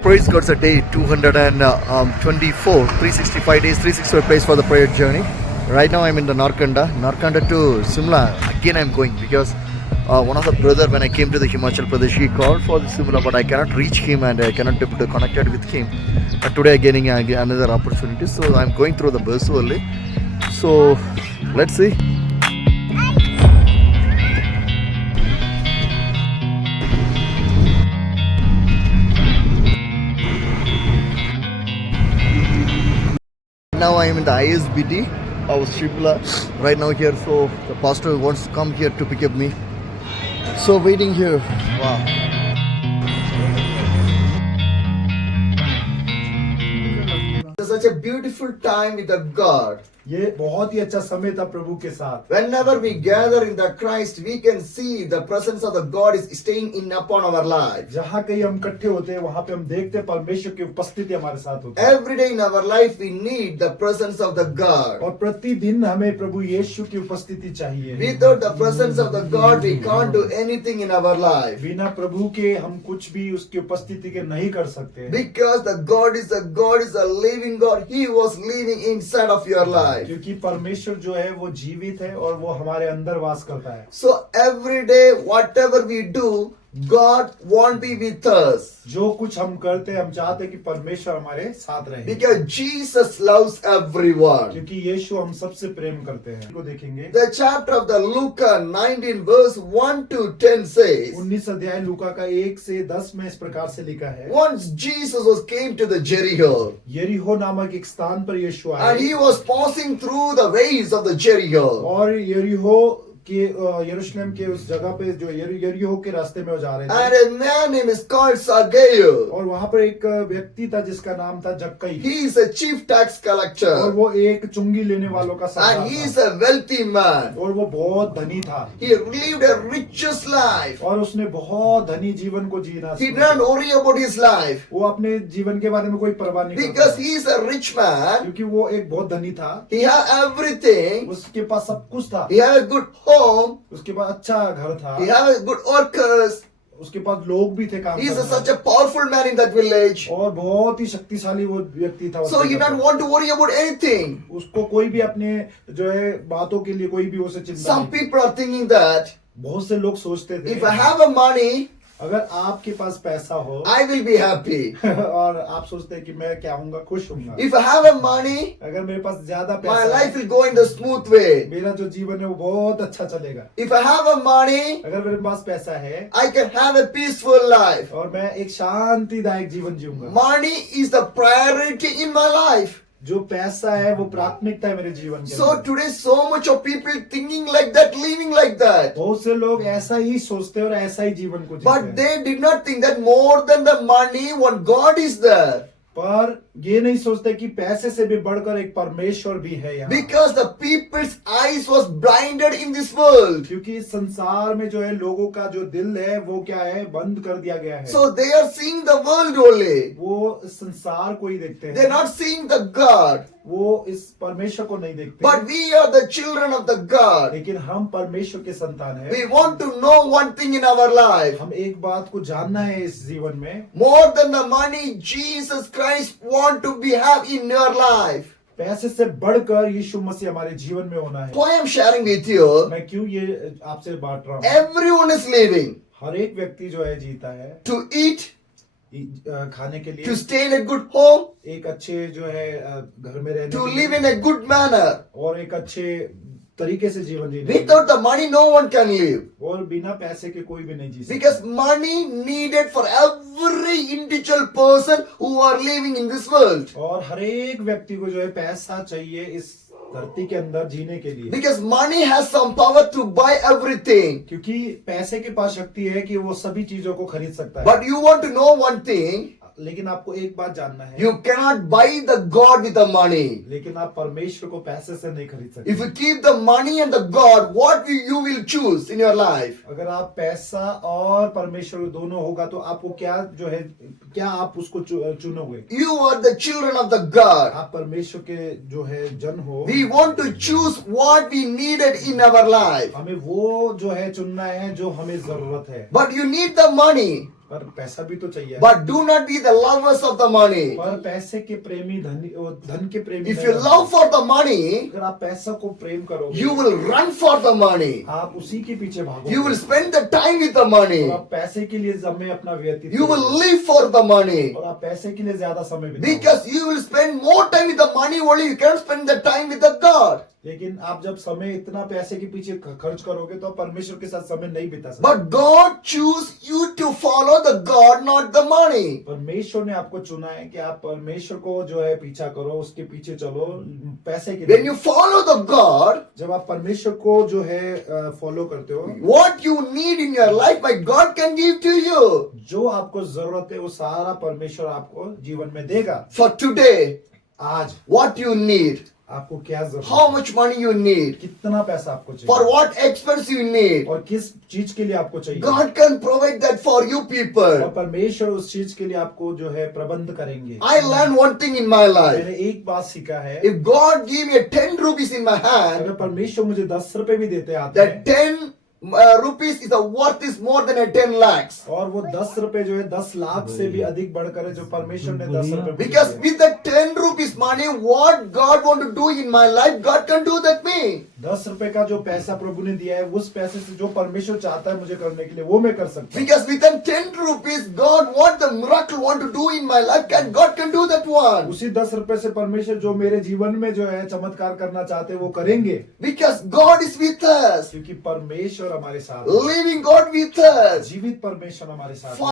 Praise God's a day 224, 365 days, 365 place for the prayer journey. Right now I'm in the Narkanda to Simla. Again I'm going because one of the brother when I came to the Himachal Pradesh he called for the Simla, but I cannot reach him and I cannot be able to connect with him. But today I'm getting another opportunity, so I'm going through the bus only. So let's see. Now I am in the ISBT of Shimla right now here, so the pastor wants to come here to pick up me. So waiting here. Wow. It's such a beautiful time with the God. ये बहुत ही अच्छा समय था प्रभु के साथ. Whenever we gather in the Christ, we can see the presence of the God is staying in upon our lives. जहाँ कहीं हम इकट्ठे होते हैं वहाँ पे हम देखते हैं परमेश्वर की उपस्थिति हमारे साथ होती है. Every day in our life we need the presence of the God. और प्रतिदिन हमें प्रभु यीशु की उपस्थिति चाहिए. Without the presence of the God, we can't do anything in our life. बिना प्रभु के हम कुछ भी उसकी उपस्थिति के नहीं कर सकते. Because the God is a living God. He was living inside of your life. क्योंकि परमेश्वर जो है वो जीवित है और वो हमारे अंदर वास करता है. So every day, whatever we do, God won't be with us. जो कुछ हम करते हैं हम चाहते हैं कि परमेश्वर हमारे साथ रहे. Because Jesus loves everyone. क्योंकि यीशु हम सबसे प्रेम करते हैं. को देखेंगे. The chapter of the Luke 19 verse 1 to 10 says. 19 अध्याय लूका का 1 से 10 में इस प्रकार से लिखा है. Once Jesus came to the Jericho. यरीहो नामक एक स्थान पर यीशु आए. And he was passing through the ways of the Jericho. और यरीहो के यरूशलेम के उस जगह पे जो यरीहो के रास्ते में वो जा रहे थे. And a man name is called Zacchaeus. और वहाँ पर एक व्यक्ति था जिसका नाम था जक्कई. He is a chief tax collector. और वो एक चुंगी लेने वालों का सरदार था. And he is a wealthy man. और वो बहुत धनी था. He lived a richest life. और उसने बहुत धनी जीवन को जीना. He didn't worry about his life. वो अपने जीवन के बारे में कोई परवाह नहीं करता. Because he is a rich man. क्योंकि वो एक बहुत धनी था. He had everything. उसके पास सब कुछ था. He had a good home. उसके पास अच्छा घर था. He had a good workers. उसके पास लोग भी थे काम He is करने. such a powerful man in that village. और बहुत ही शक्तिशाली वो व्यक्ति था. So he didn't want to worry about anything. उसको कोई भी अपने जो है बातों के लिए कोई भी उसे चिंता Some नहीं. people are thinking that बहुत से लोग सोचते थे if I have a money, अगर आपके पास पैसा हो I will be happy. और आप सोचते हैं कि मैं क्या हूँगा, खुश हूँगा. If I have a money, अगर मेरे पास ज्यादा my पैसा life है, will go in the smooth way. मेरा जो जीवन है वो बहुत अच्छा चलेगा. If I have a money, अगर मेरे पास पैसा है I can have a peaceful life. और मैं एक शांतिदायक जीवन जीऊंगा. Money is the priority in my life. जो पैसा है वो प्राथमिकता है मेरे जीवन के. So today so much of people thinking like that, living like that. बहुत से लोग ऐसा ही सोचते हैं और ऐसा ही जीवन को जीते But हैं. they did not think that more than the money, one God is there. पर ये नहीं सोचते कि पैसे से भी बढ़कर एक परमेश्वर भी है यहाँ. Because the people's eyes was blinded in this world. क्योंकि इस संसार में जो है लोगों का जो दिल है वो क्या है, बंद कर दिया गया है. So they are seeing the world only. वो इस संसार को ही देखते They are हैं. not seeing the God. वो इस परमेश्वर को नहीं देखते. But we are the children of the God. लेकिन हम परमेश्वर के संतान हैं. We want to know one thing in our life. हम एक बात को जानना है इस जीवन में. More than the money, Jesus Christ want to be have in your life. पैसे से बढ़कर यीशु मसीह हमारे जीवन में होना है. Why I am sharing with you? मैं क्यों ये आपसे बांट रहा हूँ. Everyone is living हर एक व्यक्ति जो है जीता है to eat, खाने के लिए, to stay in a good home, एक अच्छे जो है घर में रहने to के live लिए, in a good manner. और एक अच्छे तरीके से जीवन जीने. Without the money, no one can live. और बिना पैसे के कोई भी नहीं जी सकता. Because money needed for every individual person who are living in this world. और हर एक व्यक्ति को जो है पैसा चाहिए इस धरती के अंदर जीने के लिए. Because money has some power to buy everything. क्योंकि पैसे के पास शक्ति है कि वो सभी चीजों को खरीद सकता है. But you want to know one thing. लेकिन आपको एक बात जानना है. You cannot buy the God with the money. लेकिन आप परमेश्वर को पैसे से नहीं खरीद सकते. If you keep the money and the God, what you will choose in your life? अगर आप पैसा और परमेश्वर दोनों होगा तो आपको क्या जो है, क्या आप उसको चुनोगे. You are the children of the God. आप परमेश्वर के जो है जन हो. We want to choose what we needed in our life. हमें वो जो है चुनना है जो हमें जरूरत है. But you need the money. पर पैसा भी तो चाहिए। But do not be the lovers of the money. पर पैसे के प्रेमी, धन के प्रेमी If नहीं you बनना। love for the money, अगर आप पैसा को प्रेम करोगे, you will run for the money. आप उसी के पीछे भागोगे। You will spend the time with the money. और आप पैसे के लिए समय अपना व्यतीत You will करोगे। live for the money. और आप पैसे के लिए ज्यादा समय बिताओगे। Because you will spend more time with the money only. You cannot spend the time with the God. लेकिन आप जब समय इतना पैसे के पीछे खर्च करोगे तो आप परमेश्वर के साथ समय नहीं बिता सकते। But God choose you to follow the God, not the money. परमेश्वर ने आपको चुना है कि आप परमेश्वर को जो है पीछा करो, उसके पीछे चलो पैसे के When लिए। you follow the God, जब आप परमेश्वर को जो है फॉलो करते हो, what you need in your life, my God can give to you. जो आपको जरूरत है वो सारा परमेश्वर आपको जीवन में देगा। For today, आज what you need, आपको क्या जरूरत how है, much money you need, कितना पैसा आपको for चाहिए what expense you need. और किस चीज के लिए आपको चाहिए। God can provide that for you और people. परमेश्वर उस चीज के लिए आपको जो है प्रबंध करेंगे। I learned one thing in my life. मैंने एक बात सीखा है, If God give me a 10 rupees in my hand, अगर परमेश्वर मुझे 10 रुपए भी देते आते that हैं 10 rupees is the worth is more than a 10 lakhs. और वो 10 रुपए जो है 10 लाख से भी अधिक बढ़कर है जो परमेश्वर ने 10 रुपए मुझे Because दिए। with the 10 rupees money, what God want to do in my life, God can do that me. 10 रुपए का जो पैसा प्रभु ने दिया है उस पैसे से जो परमेश्वर चाहता है मुझे करने के लिए वो मैं कर सकता हूँ। Because with the 10 rupees, God what the miracle want to do in my life, God can do that one. उसी 10 रुपए से परमेश्वर जो मेरे जीवन में जो है चमत्कार करना चाहते हैं वो करेंगे, Because God is with us. क्योंकि परमेश्वर हमारे साथ है। Living God with us. जीवित परमेश्वर हमारे साथ है।